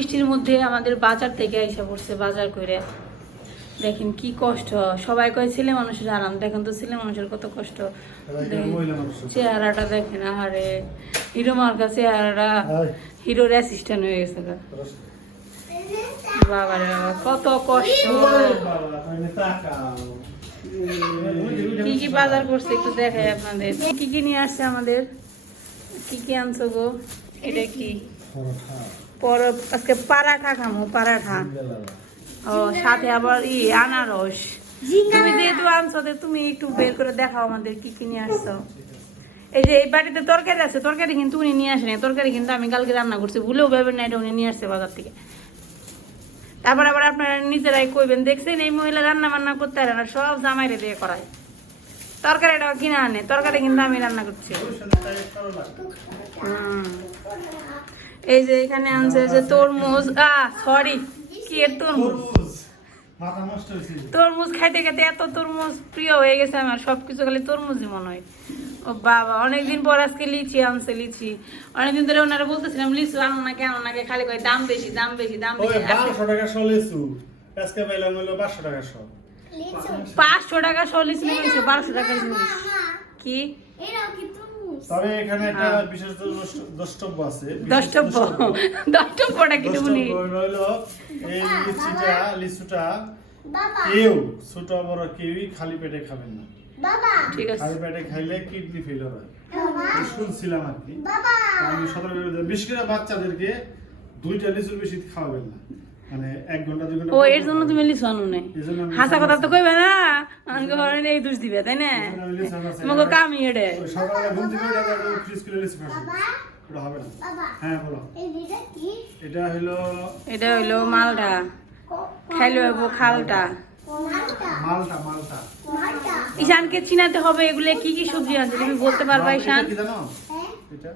বৃষ্টির মধ্যে আমাদের বাজার থেকে এসে পড়ছে বাজার করে দেখেন কি কষ্ট। সবাই কয় ছেলে মানুষের আরাম দেখেন তো ছেলে মানুষের কত কষ্ট। চেহারাটা দেখেন আরে হিরো মার্কা চেহারাটা। হিরোর অ্যাসিস্ট্যান্ট হয়ে গেছে গা। বাবা বাবা কত কষ্ট। কি কি বাজার করছে একটু দেখাই আপনাদের। কি কি নিয়ে আসছে আমাদের? কি কি আনছো গো? এটা কি? পর আজকে পারাঠা খামো পারাঠা। ও সাথে আবার ই আনারস। তুমি যেহেতু আনছো তুমি একটু বের করে দেখাও আমাদের কি কি নিয়ে আসছো। এই যে এই বাড়িতে তরকারি আছে তরকারি কিন্তু উনি নিয়ে আসেনি। তরকারি কিন্তু আমি কালকে রান্না করছি ভুলেও ভেবেন না এটা উনি নিয়ে আসছে বাজার থেকে। তারপর আবার আপনারা নিজেরাই কইবেন দেখছেন এই মহিলা রান্না বান্না করতে পারে না সব জামাইরে দিয়ে করায়। তরকারিটাও কিনে আনে তরকারি কিন্তু আমি রান্না করছি। হুম। এই যে এখানে আনছে যে তরমুজ। আ সরি কি এর তরমুজ? তরমুজ। খাইতে খাইতে এত তরমুজ প্রিয় হয়ে গেছে আমার সবকিছু খালি তরমুজই মনে হয়। ও বাবা অনেকদিন পর আজকে লিচি আনছে লিচি। অনেকদিন ধরে ওনারা বলতেছিলাম লিচু আনো না কেন নাকি খালি কয় দাম বেশি দাম বেশি দাম বেশি। বারোশো টাকা শো লেসু আজকে পাইলাম হলো পাঁচশো টাকা শো। পাঁচশো টাকা সহ লিচু নিয়েছে বারোশো টাকা কি? তবে এখানে একটা বিশেষ দ্রষ্টব্য আছে। দশটব্যটা কি তুমি? হলো এই লিচুটা লিচুটা কেউ ছোট বড় কেউই খালি পেটে খাবেন না। ঠিক আছে। খালি পেটে খাইলে কিডনি ফেলিওর হয় আমি শুনছিলাম আর কি। আমি সতর্ক করে দিলাম। বিশেষ করে বাচ্চাদেরকে দুইটা লিচুর বেশি খাওয়াবেন না। মানে ঘণ্টা ঘণ্টা ও এর জন্য তুমি আনো হাসা কথা তো কইবে না আমাকে এই দোষ দিবে তাই না। তোমাকে কামি এডে। সকালে ঘুম থেকে উঠে দেখো ফ্রিজ করে লিচু খাচ্ছি। ওটা হবে না। হ্যাঁ বলো। এটা হলো এটা হইল মালটা। খাইলো এবো খালটা। মালটা? মালটা ঈশানকে চিনাতে হবে এগুলো কি কি সবজি আছে তুমি বলতে পারবা ঈশান এটা কি জানো? এটা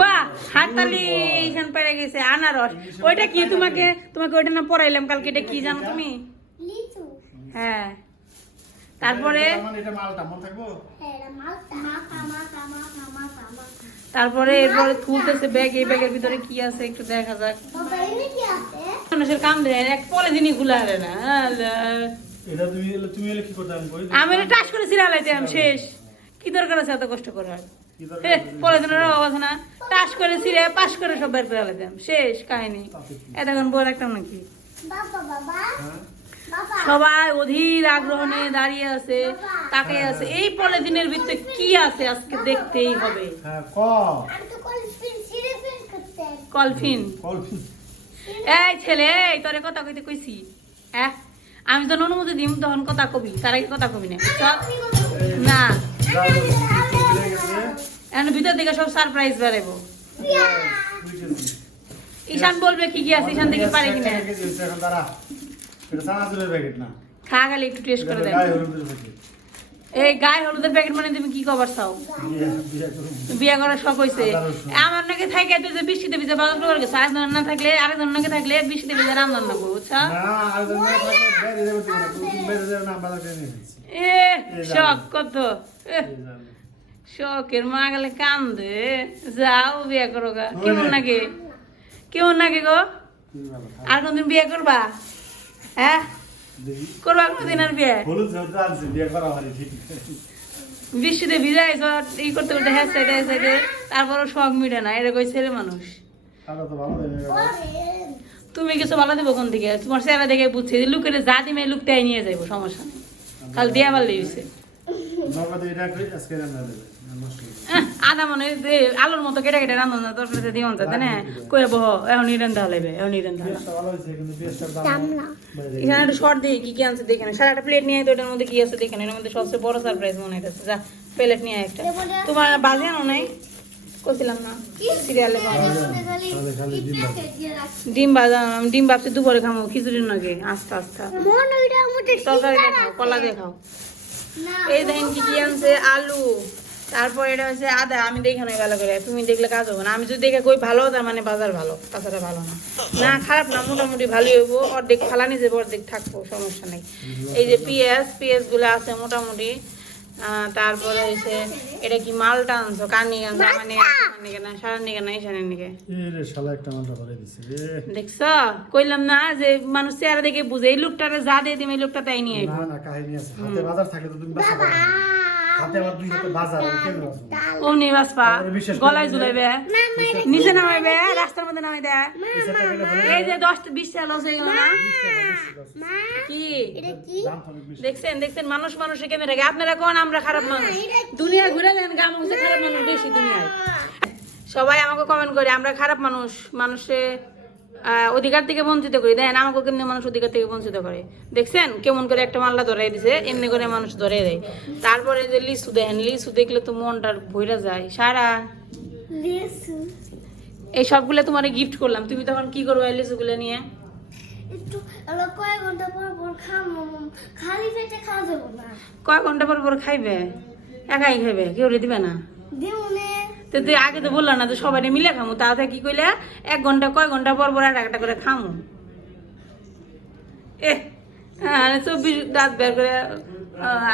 বাহ হাততালি ঈশান পেরে গেছে আনারস। ওইটা কি তোমাকে তোমাকে ওইটা না পড়াইলাম কালকে এটা কি জানো তুমি? হ্যাঁ। তারপরে? তার এটা মালটা থাকব? তারপরে এরপরে খুলতেছে ব্যাগ এই ব্যাগের ভিতরে কি আছে একটু দেখা যাক। মানুষের কাম দেয় এক পরে দিনই খুলে না। আল্লাহ। এটা তুমি এলে তুমি এলে কি করতে আমি এটা টাচ করে সিরালাইতাম শেষ। কি দরকার আছে এত কষ্ট করার? না। করে পাস করে সব বের করে আলাইতাম শেষ কাহিনী। এতক্ষণ বই রাখতাম নাকি হ্যাঁ? সবাই অধীর আগ্রহ নিয়ে দাঁড়িয়ে আছে তাকে আছে। এই পরের দিনের ভিতরে কি আছে আজকে দেখতেই হবে। হ্যাঁ কলফিন এই ছেলে এই তোরে কথা কইতে কইছি। হ্যাঁ? আমি যখন অনুমতি দিম তখন কথা কবি। তার আগে কথা কবি না। না। এখন ভিতর থেকে সব সারপ্রাইজ বেরোবো। ঈশান বলবে কি কি আছে ঈশান থেকে পারে কিনা। খা খালি একটু টেস্ট করে দেখ। গায়ে হলুদের প্যাকেট। এই গায়ে হলুদের প্যাকেট মানে তুমি কি কভার চাও? বিয়ে-। করার শখ হয়েছে আমার নাকি থাকে তুই যে বৃষ্টিতে ভিজে বাজার করে গেছে আরেকজন না থাকলে আরেকজন নাকি থাকলে বৃষ্টিতে ভিজে রান্না না করব বুঝছা। এ শখ কত। শখের মা গেলে কান্দে। যাও বিয়ে করো গা কেমন নাকি? কেমন নাকি গো। আর কোনদিন বিয়ে করবা? হ্যাঁ। করবা কোনদিন আর বিয়ে? হলুদ যেহেতু আনছি, বিয়ে করা হয়নি, ঠিক। বৃষ্টিতে ভিজাই ই করতে করতে হ্যাঁ সাইডে হ্যাঁ সাইডে তারপরও শখ মিটে না এটা কই ছেলে মানুষ। তুমি কিছু ভালো দেবো কোন দিকে? তোমার চেহারা দেখে বুঝছি লুকের যা দিমে লুকটাই নিয়ে যাইবো সমস্যা নেই। কাল দিয়া ভালো লেগেছে আদা মনে হয় আলুর মতো কেটে কেটে রান্ধন না তোর কাছে দিওন যাতে না কয়ে বহ এখন ইরেন লাগবে এখন ইরেন এখানে একটা শর্ট দিয়ে কি কি আনছে দেখে না সারাটা প্লেট নিয়ে তো এটার মধ্যে কি আছে দেখে না এর মধ্যে সবচেয়ে বড় সারপ্রাইজ মনে হইতেছে। যা প্লেট নিয়ে একটা। তোমার বাজে আনো নাই? কইছিলাম না। সিরিয়ালে ডিম ভাজা। ডিম ভাবছি দুপুরে খামো খিচুড়ির নাকি আস্তে আস্তে। তরকারি খাও কলা দিয়ে খাও এই দেখেন কি কি আনছে? আলু। তারপর এটা হচ্ছে আদা। আমি দেখে ভালো করে। তুমি দেখলে কাজ হব না। আমি যদি দেখে কই ভালো, তার মানে বাজার ভালো। তাছাড়া ভালো না। না, খারাপ না, মোটামুটি ভালোই হইবো। অর্ধেক ফালানি যাব, অর্ধেক থাকব, সমস্যা নেই। এই যে পেঁয়াজ পিঁয়াজগুলো আছে মোটামুটি। তারপরে এসে এটা কি মালটা আনছো? কার নিয়ে আনছো আমার নিকে আমার নিকে না সারার নিকে না ঈশানের নিকে। এ রে শালা একটা মালটা ধরে দিছে দেখছ? কইলাম না যে মানুষ চেহারা দেখে বুঝে এই লোকটারে যা দিয়ে দিম এই লোকটা তাই নিয়ে না না কাহিনী আছে। হাতে বাজার থাকে তো তুমি না। হাতে দুই হাতে বাজার ও বাসপা গলায় ঝুলাইবে। নিচে নামাইবে রাস্তার মধ্যে নামাই দেয় এই যে দশ বিশ টাকা লস হয়ে গেল না? কি? দেখছেন দেখছেন মানুষ মানুষের কেমন রাখে আপনারা কোন? আমরা খারাপ মানুষ। দুনিয়া ঘুরে দেন গাম হচ্ছে খারাপ মানুষ বেশি দুনিয়ায়। সবাই আমাকে কমেন্ট করে আমরা খারাপ মানুষ মানুষে অধিকার থেকে বঞ্চিত করি। দেখেন আমাকে কেমনি মানুষ অধিকার থেকে বঞ্চিত করে। দেখছেন? কেমন করে একটা মাল্লা ধরাই দিছে এমনি করে মানুষ ধরে দেয়। তারপরে যে লিচু দেখেন লিচু দেখলে তো মনটা ভইরা যায়। সারা। এই সবগুলো তোমার গিফট করলাম। তুমি তখন কি করবে লিচুগুলো নিয়ে? একটু ঘণ্টা পর পর খালি পেটে খাওয়া যাব না। কয় ঘণ্টা পর পর খাইবে? একাই খাইবে? কেউ দিবে না? দিমনে তো তুই আগে তো বললাম না যে সবাই মিলে খামু তাতে কি কইলে? এক ঘণ্টা কয় ঘণ্টা পর পর একটা একটা করে খামু। এ চব্বিশ দাঁত বের করে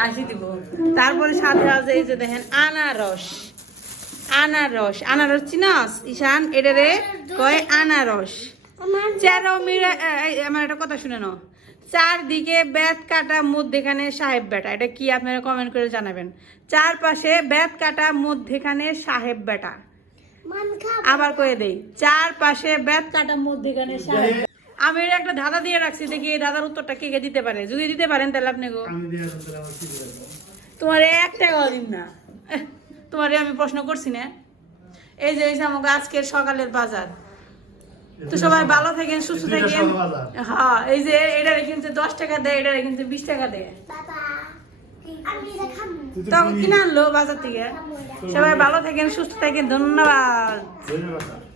আসি দিব। তারপরে সাথে আছে এই যে দেখেন আনারস। আনারস আনারস চিনাস? ঈশান এটারে কয় আনারস? আমার চারো এই, আমার একটা কথা শুনে নাও। চারদিকে ব্যাত কাটা মধ্যেখানে সাহেব বেটা। এটা কি আপনারা কমেন্ট করে জানাবেন? চারপাশে ব্যাত কাটা মধ্যেখানে সাহেব বেটা। আবার কয়ে দেই চারপাশে বেত কাটা মধ্যেখানে সাহেব আমি এর একটা ধাঁধা দিয়ে রাখছি দেখি এই ধাঁধার উত্তরটা কে কে দিতে পারে। যদি দিতে পারেন তাহলে আপনি গো। আমি দিয়ে আসলে আমার কি দিবে তোমার এক টাকাও দিন না। তোমারে আমি প্রশ্ন করছি না। এই যে এই যে আমাকে আজকের সকালের বাজার। তো সবাই ভালো থাকেন সুস্থ থাকেন। হ্যাঁ এই যে এটা কিন্তু দশ টাকা দেয় এটা কিন্তু বিশ টাকা দেয়। তখন কিনা। কিনে আনলো বাজার থেকে। সবাই ভালো থাকেন সুস্থ থাকেন ধন্যবাদ। ধন্যবাদ।